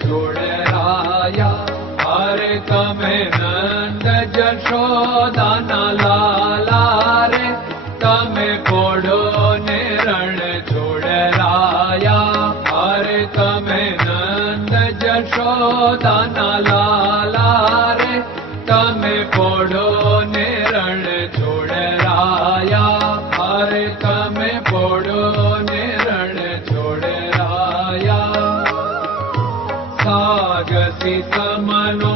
છોડરાયા. અરે તમે નંદ જશોદાના લાલા રે, તમે પોડો ને રણ છોડરાયા. અરે તમે નંદ જશોદાના લાલા રે, તમે પોડો ને રણ છોડરાયા. અરે તમે પોડો ને રણ છોડરાયા. સાગસી સમનો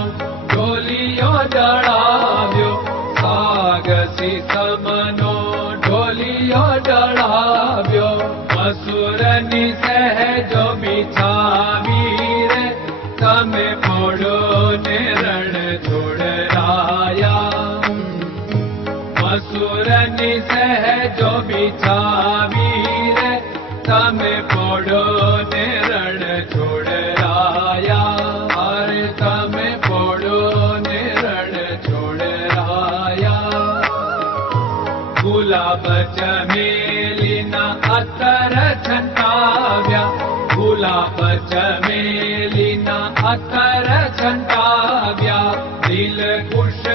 ઢોલિયો ડળાવ્યો, સાગસી સમનો ઢોલિયો ડળાવ્યો. મસૂરની સહેજો બિછાવી રે, તમે પોડો ને રણ છોડરાયા. મસૂરની સહેજો બિછાવી રે, તમે પોડો ને રણ છોડરાયા. અરે તમે પોડો ને રણ છોડરાયા. ગુલાબ ચમેલીના અત્તર છંટાવ્યા, ગુલાબ ચમેલીના અત્તર છંટાવ્યા. દિલ ખુશ